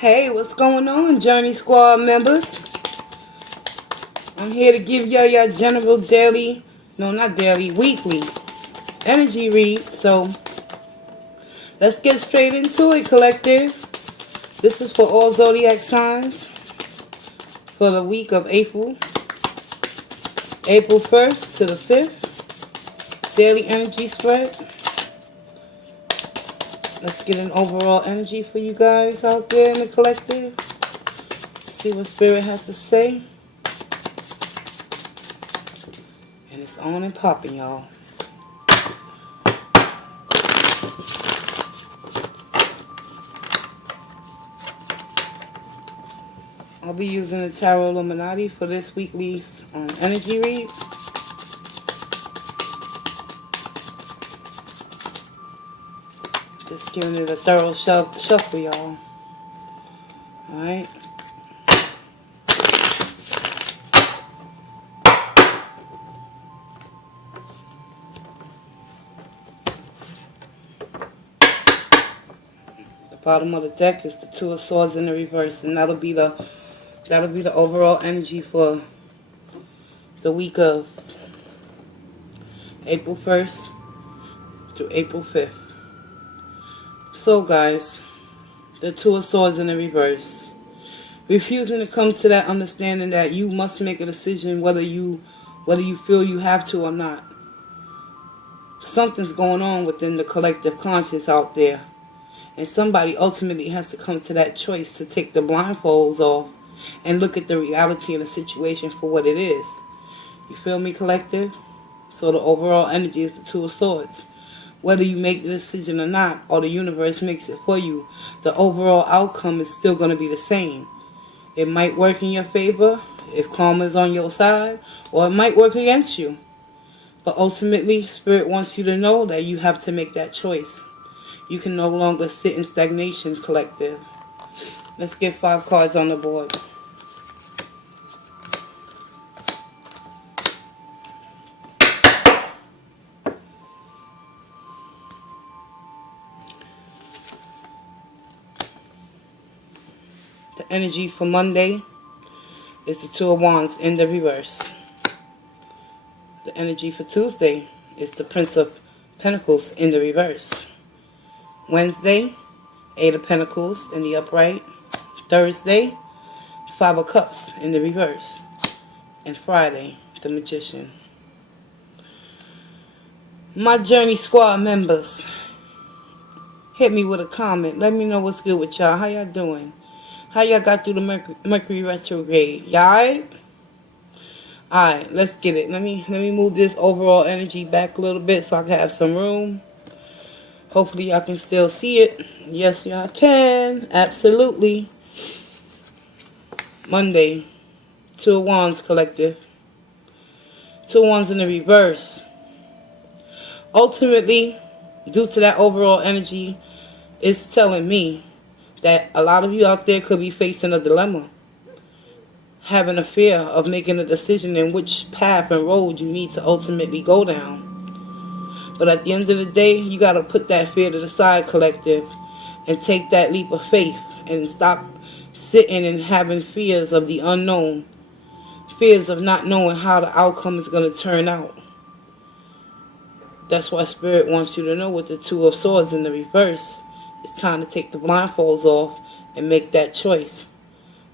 Hey, what's going on, Journey Squad members? I'm here to give y'all your general daily, no, not daily, weekly energy read. So let's get straight into it, collective. This is for all zodiac signs for the week of April 1st to the 5th. Daily energy spread. Let's get an overall energy for you guys out there in the collective. See what Spirit has to say. And it's on and popping, y'all. I'll be using the Tarot Illuminati for this weekly's energy read. Just giving it a thorough shuffle, y'all. Alright. The bottom of the deck is the Two of Swords in the reverse, and that'll be the overall energy for the week of April 1st through April 5th. So guys, the Two of Swords in the reverse. Refusing to come to that understanding that you must make a decision whether you feel you have to or not. Something's going on within the collective conscious out there. And somebody ultimately has to come to that choice to take the blindfolds off and look at the reality of the situation for what it is. You feel me, collective? So the overall energy is the Two of Swords. Whether you make the decision or not, or the universe makes it for you, the overall outcome is still going to be the same. It might work in your favor if karma is on your side, or it might work against you. But ultimately, Spirit wants you to know that you have to make that choice. You can no longer sit in stagnation, collective. Let's get 5 cards on the board. The energy for Monday is the Two of Wands in the reverse. The energy for Tuesday is the Prince of Pentacles in the reverse. Wednesday, 8 of Pentacles in the upright. Thursday, 5 of Cups in the reverse. And Friday, the Magician. My Journey Squad members, hit me with a comment. Let me know what's good with y'all. How y'all doing? How y'all got through the Mercury retrograde? Y'all alright? Alright, let's get it. Let me move this overall energy back a little bit so I can have some room. Hopefully y'all can still see it. Yes, y'all can. Absolutely. Monday. Two of Wands, collective. Two of Wands in the reverse. Ultimately, due to that overall energy, it's telling me that a lot of you out there could be facing a dilemma. Having a fear of making a decision in which path and road you need to ultimately go down. But at the end of the day, you got to put that fear to the side, collective, and take that leap of faith and stop sitting and having fears of the unknown. Fears of not knowing how the outcome is going to turn out. That's why Spirit wants you to know with the Two of Swords in the reverse. It's time to take the blindfolds off and make that choice.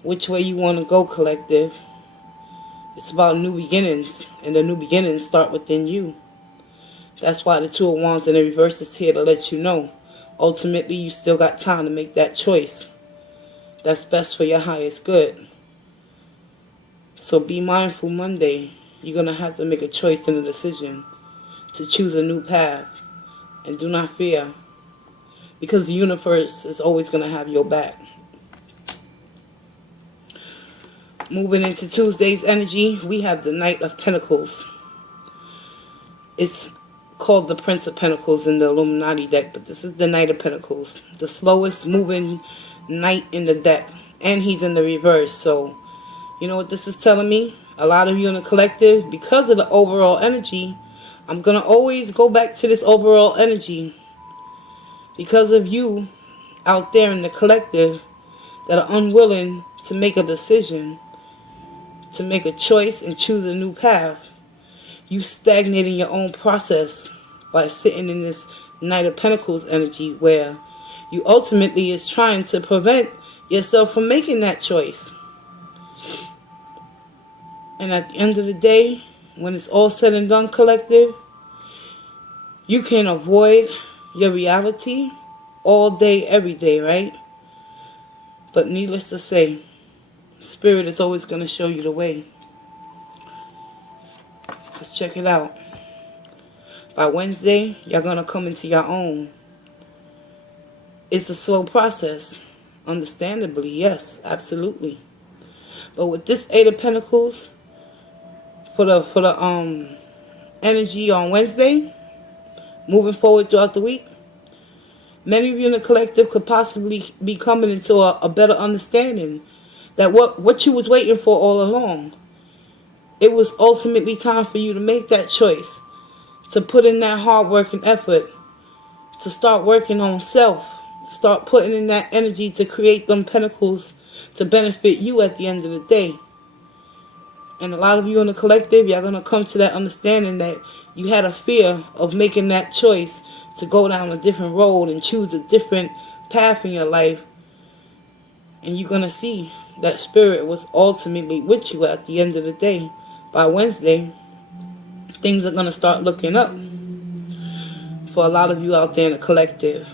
Which way you want to go, collective. It's about new beginnings. And the new beginnings start within you. That's why the Two of Wands in the reverse is here to let you know. Ultimately, you still got time to make that choice. That's best for your highest good. So be mindful Monday. You're going to have to make a choice and a decision to choose a new path. And do not fear. Because the universe is always going to have your back. Moving into Tuesday's energy, we have the Knight of Pentacles. It's called the Prince of Pentacles in the Illuminati deck, but this is the Knight of Pentacles. The slowest moving knight in the deck. And he's in the reverse. So, you know what this is telling me? A lot of you in the collective, because of the overall energy, I'm going to always go back to this overall energy. Because of you out there in the collective, that are unwilling to make a decision, to make a choice and choose a new path. You stagnate in your own process by sitting in this Knight of Pentacles energy, where you ultimately is trying to prevent yourself from making that choice. And at the end of the day, when it's all said and done, collective, you can avoid your reality all day, every day, right? But needless to say, Spirit is always going to show you the way. Let's check it out. By Wednesday, you're going to come into your own. It's a slow process. Understandably, yes, absolutely. But with this Eight of Pentacles, for the energy on Wednesday, moving forward throughout the week, many of you in the collective could possibly be coming into a better understanding that what you was waiting for all along. It was ultimately time for you to make that choice, to put in that hard work and effort, to start working on self, start putting in that energy to create them pentacles to benefit you at the end of the day. And a lot of you in the collective, you're going to come to that understanding that you had a fear of making that choice to go down a different road and choose a different path in your life. And you're going to see that Spirit was ultimately with you at the end of the day. By Wednesday, things are going to start looking up for a lot of you out there in the collective.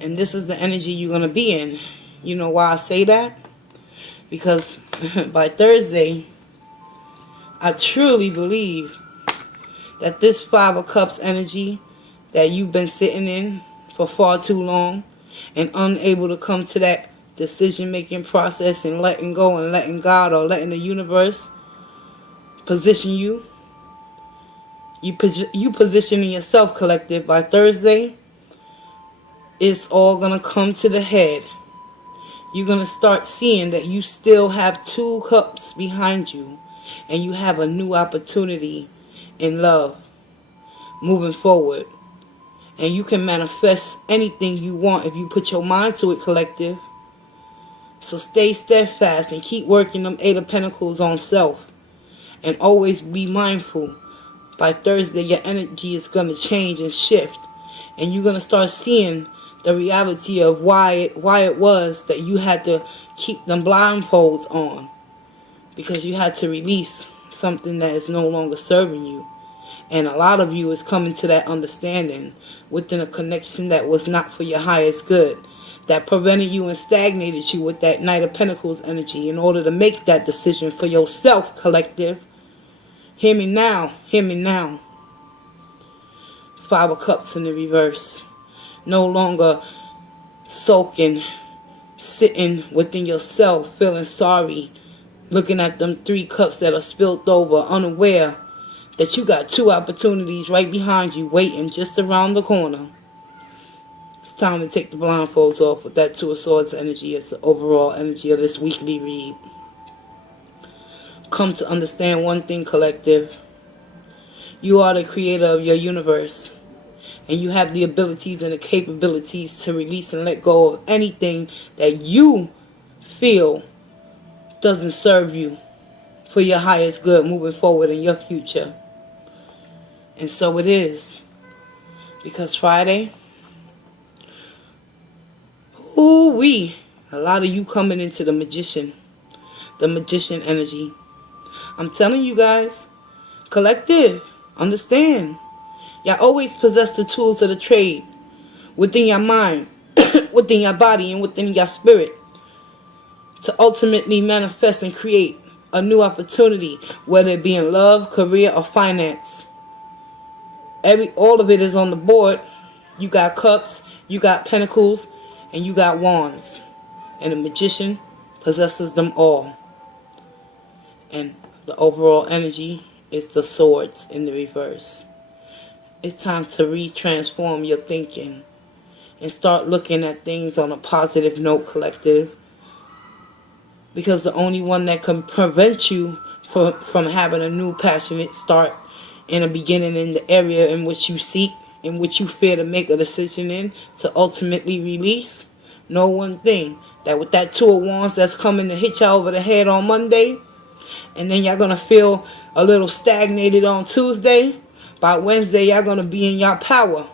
And this is the energy you're going to be in. You know why I say that? Because by Thursday, I truly believe that this Five of Cups energy that you've been sitting in for far too long and unable to come to that decision-making process and letting go and letting God or letting the universe position you. You positioning yourself, collective, by Thursday, it's all going to come to the head. You're going to start seeing that you still have two cups behind you and you have a new opportunity in love moving forward. And you can manifest anything you want if you put your mind to it, collective. So stay steadfast and keep working them Eight of Pentacles on self. And always be mindful. By Thursday, your energy is going to change and shift. And you're going to start seeing the reality of why it was that you had to keep them blindfolds on. Because you had to release something that is no longer serving you. And a lot of you is coming to that understanding within a connection that was not for your highest good. That prevented you and stagnated you with that Knight of Pentacles energy in order to make that decision for yourself, collective. Hear me now. Hear me now. Five of Cups in the reverse. No longer sulking, sitting within yourself, feeling sorry, looking at them three cups that are spilled over, unaware that you got two opportunities right behind you, waiting just around the corner. It's time to take the blindfolds off with that Two of Swords energy as the overall energy of this weekly read. Come to understand one thing, collective. You are the creator of your universe. And you have the abilities and the capabilities to release and let go of anything that you feel doesn't serve you for your highest good moving forward in your future. And so it is. Because Friday, a lot of you coming into the magician energy. I'm telling you guys, collective, understand. Y'all always possess the tools of the trade within your mind, within your body, and within your spirit to ultimately manifest and create a new opportunity, whether it be in love, career, or finance. All of it is on the board. You got cups, you got pentacles, and you got wands. And the magician possesses them all. And the overall energy is the swords in the reverse. It's time to retransform your thinking and start looking at things on a positive note, collective. Because the only one that can prevent you from having a new passionate start in the beginning in the area in which you seek, in which you fear to make a decision in, to ultimately release, know one thing, that with that Two of Wands that's coming to hit y'all over the head on Monday, and then y'all going to feel a little stagnated on Tuesday. By Wednesday, y'all going to be in y'all power.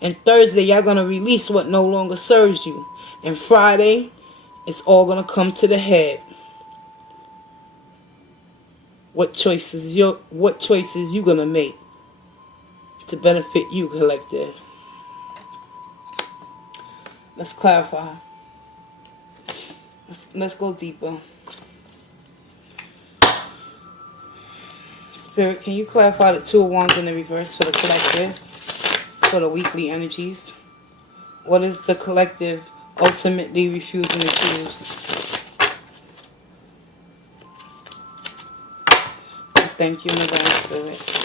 And Thursday, y'all going to release what no longer serves you. And Friday, it's all going to come to the head. What choices you going to make to benefit you, collective? Let's clarify. Let's go deeper. Spirit, can you clarify the Two of Wands in the reverse for the collective, for the weekly energies? What is the collective ultimately refusing to choose? Thank you, Divine Spirit.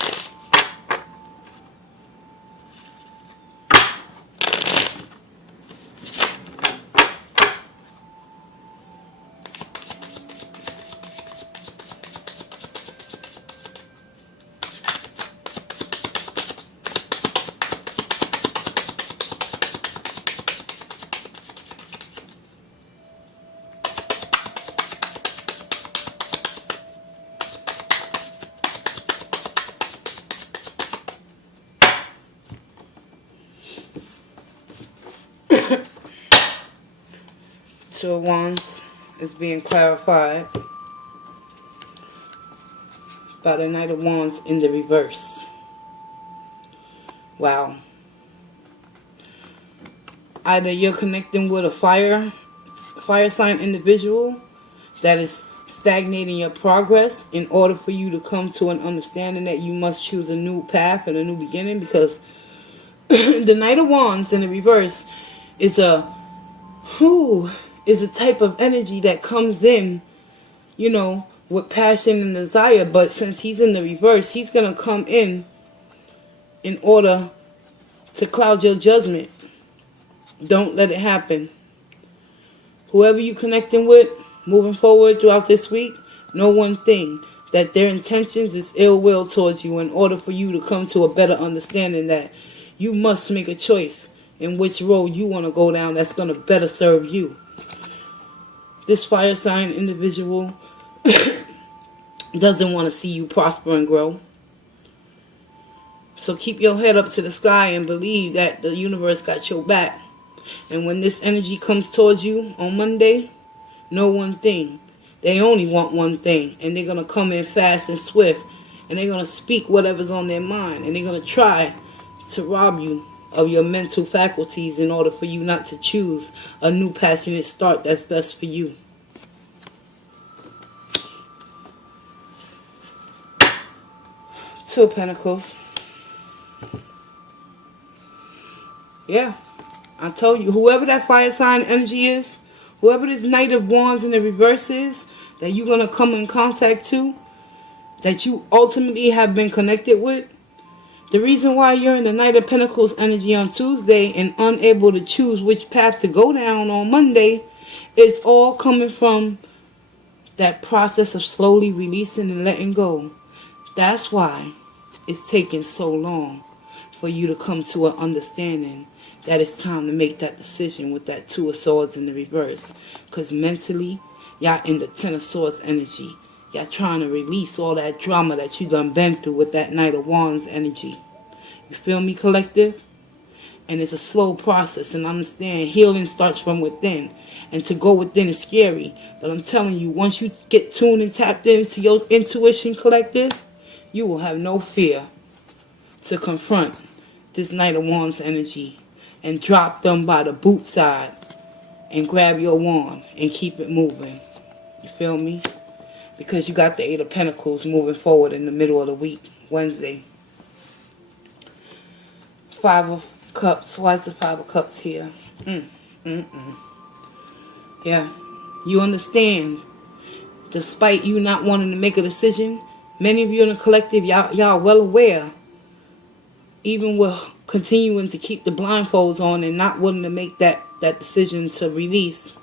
Two of Wands is being clarified by the Knight of Wands in the reverse. Wow. Either you're connecting with a fire sign individual that is stagnating your progress in order for you to come to an understanding that you must choose a new path and a new beginning, because the Knight of Wands in the reverse is a type of energy that comes in, you know, with passion and desire. But since he's in the reverse, he's going to come in order to cloud your judgment. Don't let it happen. Whoever you're connecting with, moving forward throughout this week, know one thing, that their intentions is ill will towards you in order for you to come to a better understanding that you must make a choice in which road you want to go down that's going to better serve you. This fire sign individual doesn't want to see you prosper and grow. So keep your head up to the sky and believe that the universe got your back. And when this energy comes towards you on Monday, know one thing. They only want one thing. And they're going to come in fast and swift. And they're going to speak whatever's on their mind. And they're going to try to rob you of your mental faculties in order for you not to choose a new passionate start that's best for you. Two of Pentacles. Yeah, I told you, whoever that fire sign energy is, whoever this Knight of Wands in the reverse is, that you're going to come in contact to, that you ultimately have been connected with, the reason why you're in the Knight of Pentacles energy on Tuesday and unable to choose which path to go down on Monday, is all coming from that process of slowly releasing and letting go. That's why it's taking so long for you to come to an understanding that it's time to make that decision with that Two of Swords in the reverse. Because mentally, y'all in the Ten of Swords energy. Y'all trying to release all that drama that you done been through with that Knight of Wands energy. You feel me, collective? And it's a slow process. And understand, healing starts from within. And to go within is scary. But I'm telling you, once you get tuned and tapped into your intuition, collective, you will have no fear to confront this Knight of Wands energy. And drop them by the boot side. And grab your wand and keep it moving. You feel me? Because you got the Eight of Pentacles moving forward in the middle of the week, Wednesday. Five of Cups. Why is the Five of Cups here? Yeah. You understand. Despite you not wanting to make a decision, many of you in the collective, y'all well aware. Even with continuing to keep the blindfolds on and not willing to make that decision to release,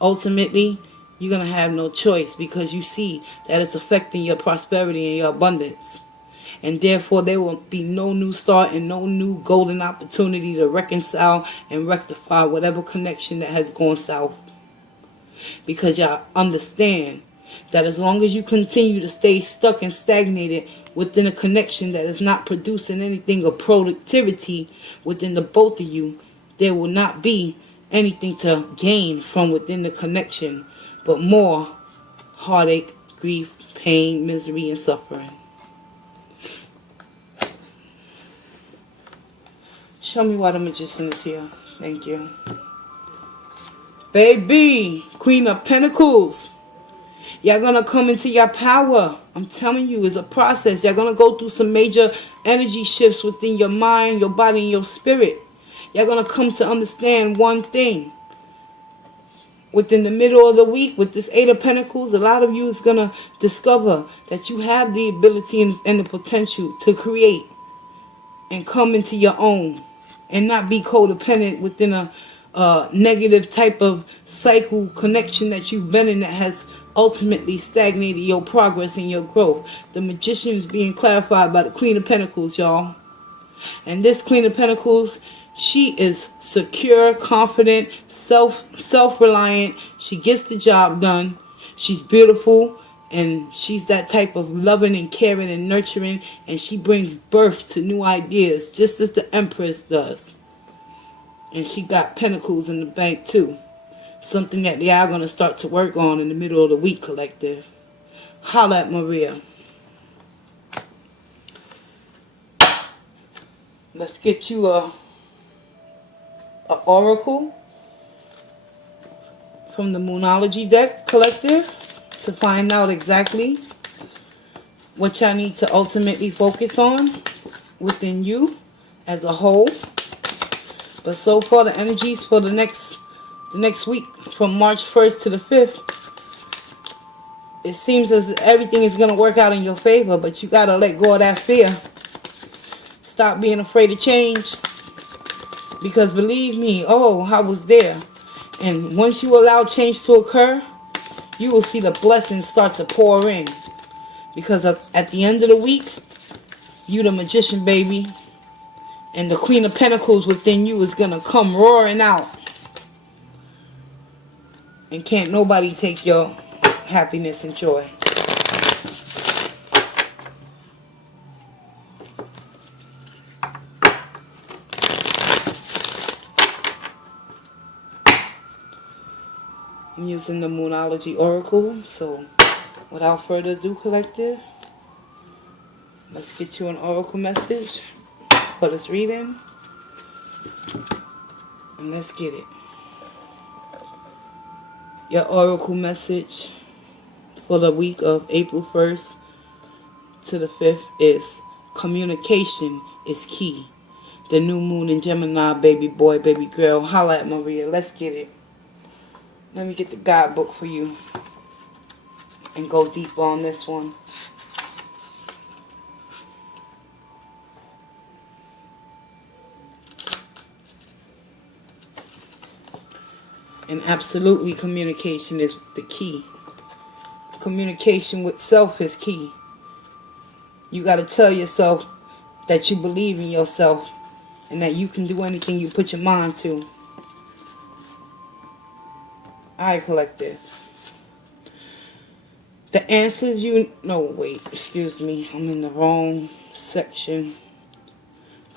ultimately, you're going to have no choice because you see that it's affecting your prosperity and your abundance. And therefore, there will be no new start and no new golden opportunity to reconcile and rectify whatever connection that has gone south. because y'all understand that as long as you continue to stay stuck and stagnated within a connection that is not producing anything of productivity within the both of you, there will not be anything to gain from within the connection but more heartache, grief, pain, misery, and suffering. Show me why the Magician is here. Thank you. Baby, Queen of Pentacles. Y'all gonna come into your power. I'm telling you, it's a process. Y'all gonna go through some major energy shifts within your mind, your body, and your spirit. Y'all gonna come to understand one thing. Within the middle of the week, with this Eight of Pentacles, a lot of you is gonna discover that you have the ability and the potential to create and come into your own and not be codependent within a negative type of cycle connection that you've been in that has ultimately stagnated your progress and your growth. The Magician is being clarified by the Queen of Pentacles, y'all. And this Queen of Pentacles, she is secure, confident, self-reliant. She gets the job done. She's beautiful, and she's that type of loving and caring and nurturing, and she brings birth to new ideas, just as the Empress does. And she got pentacles in the bank too. Something that they are going to start to work on in the middle of the week, collective. Holla at Maria. Let's get you a oracle from the Moonology deck, collective, to find out exactly what y'all need to ultimately focus on within you as a whole. But so far, the energies for the next week, from March 1st to the 5th, it seems as if everything is going to work out in your favor, but you got to let go of that fear. Stop being afraid of change. Because believe me, I was there. And once you allow change to occur, you will see the blessings start to pour in. Because at the end of the week, you the Magician, baby. And the Queen of Pentacles within you is going to come roaring out. And can't nobody take your happiness and joy. I'm using the Moonology Oracle. So without further ado, collective, let's get you an oracle message for this reading, and let's get it. Your oracle message for the week of April 1st to the 5th is communication is key. The new moon in Gemini, baby boy, baby girl. Holla at Maria. Let's get it. Let me get the guidebook for you and go deep on this one. And absolutely, communication is the key. Communication with self is key. You got to tell yourself that you believe in yourself and that you can do anything you put your mind to. Alright, collective. The answers excuse me. I'm in the wrong section.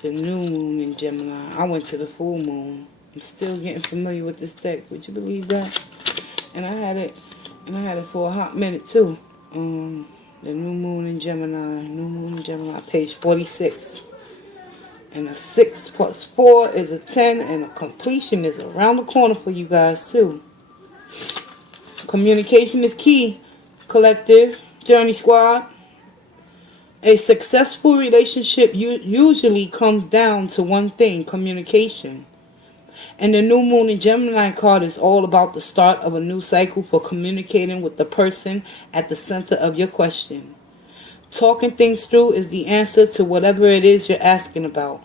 The new moon in Gemini. I went to the full moon. I'm still getting familiar with this deck. Would you believe that? And I had it for a hot minute too. The new moon in Gemini, page 46. And a 6 plus 4 is a 10, and a completion is around the corner for you guys too. Communication is key, collective, Journey Squad. A successful relationship usually comes down to one thing, communication. And the new moon in Gemini card is all about the start of a new cycle for communicating with the person at the center of your question. Talking things through is the answer to whatever it is you're asking about.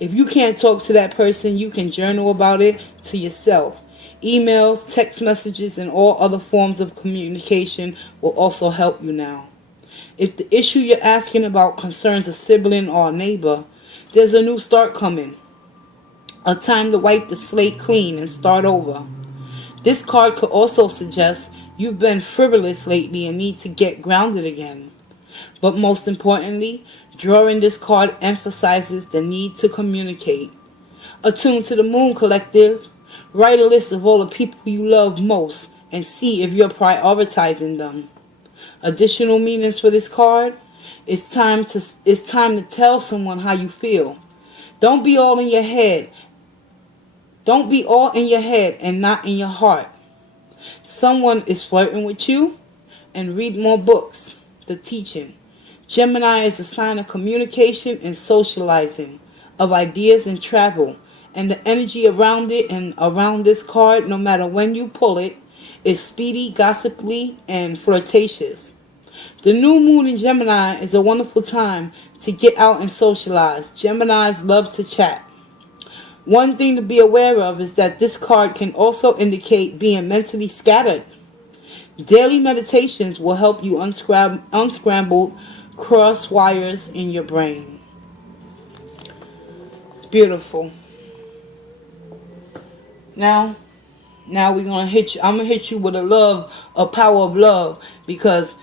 If you can't talk to that person, you can journal about it to yourself. Emails, text messages, and all other forms of communication will also help you now. If the issue you're asking about concerns a sibling or a neighbor, there's a new start coming. A time to wipe the slate clean and start over. This card could also suggest you've been frivolous lately and need to get grounded again. But most importantly, drawing this card emphasizes the need to communicate. Attuned to the Moon Collective, write a list of all the people you love most and see if you're prioritizing them. Additional meanings for this card: it's time to tell someone how you feel. Don't be all in your head. Don't be all in your head and not in your heart. Someone is flirting with you, and read more books. The Teaching. Gemini is a sign of communication and socializing, of ideas and travel, and the energy around it and around this card, no matter when you pull it, is speedy, gossipy, and flirtatious. The new moon in Gemini is a wonderful time to get out and socialize. Geminis love to chat. One thing to be aware of is that this card can also indicate being mentally scattered. Daily meditations will help you unscramble cross wires in your brain. Beautiful. Now we're gonna hit you. I'm gonna hit you with a power of love, because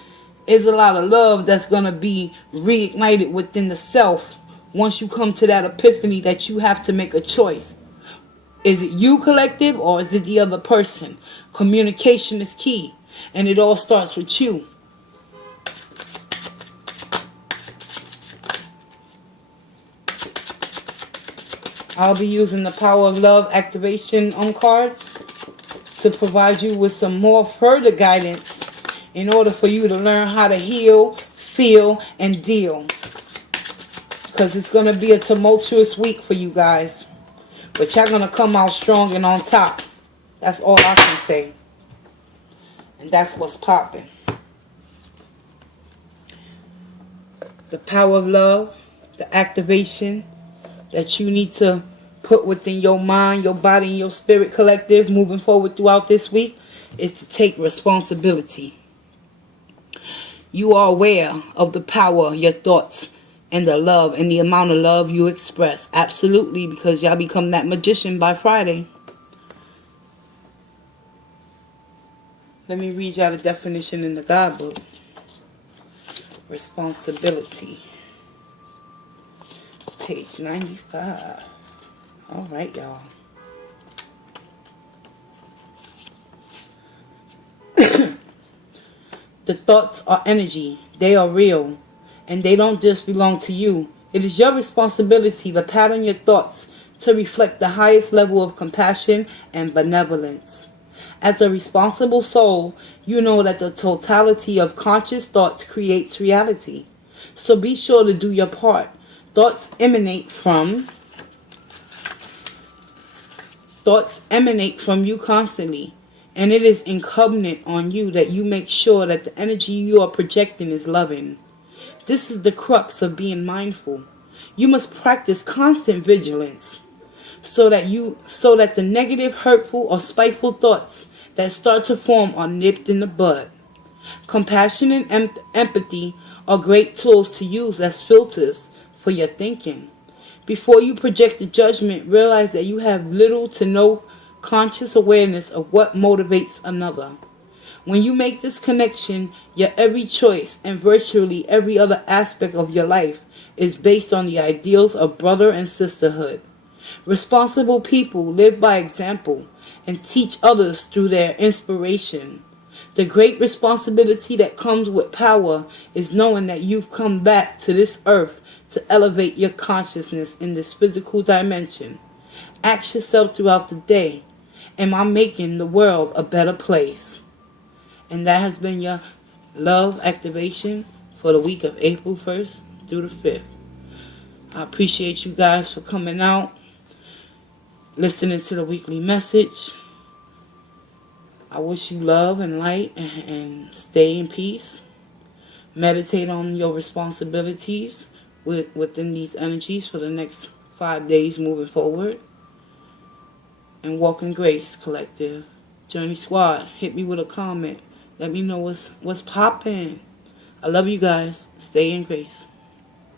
there's a lot of love that's gonna be reignited within the self once you come to that epiphany that you have to make a choice. Is it you, collective, or is it the other person? Communication is key, and it all starts with you. I'll be using the Power of Love activation cards to provide you with some more further guidance in order for you to learn how to heal, feel, and deal. Because it's going to be a tumultuous week for you guys. But y'all going to come out strong and on top. That's all I can say. And that's what's popping. The power of love, the activation that you need to put within your mind, your body, and your spirit, collective, moving forward throughout this week, is to take responsibility. You are aware of the power of your thoughts and the love and the amount of love you express. Absolutely, because y'all become that magician by Friday. Let me read y'all the definition in the guidebook. Responsibility. Page 95. All right, y'all. The thoughts are energy. They are real. And they don't just belong to you. It is your responsibility to pattern your thoughts to reflect the highest level of compassion and benevolence. As a responsible soul, you know that the totality of conscious thoughts creates reality. So be sure to do your part. Thoughts emanate from you constantly, and it is incumbent on you that you make sure that the energy you are projecting is loving. This is the crux of being mindful. You must practice constant vigilance so that the negative, hurtful, or spiteful thoughts that start to form are nipped in the bud. Compassion and empathy are great tools to use as filters for your thinking. Before you project a judgment, realize that you have little to no conscious awareness of what motivates another. When you make this connection, your every choice and virtually every other aspect of your life is based on the ideals of brother and sisterhood. Responsible people live by example and teach others through their inspiration. The great responsibility that comes with power is knowing that you've come back to this earth to elevate your consciousness in this physical dimension. Ask yourself throughout the day, am I making the world a better place? And that has been your love activation for the week of April 1st through the 5th. I appreciate you guys for coming out, listening to the weekly message. I wish you love and light and stay in peace. Meditate on your responsibilities within these energies for the next 5 days moving forward. And walk in grace, collective. Journey Squad, hit me with a comment. Let me know what's popping. I love you guys. Stay in grace.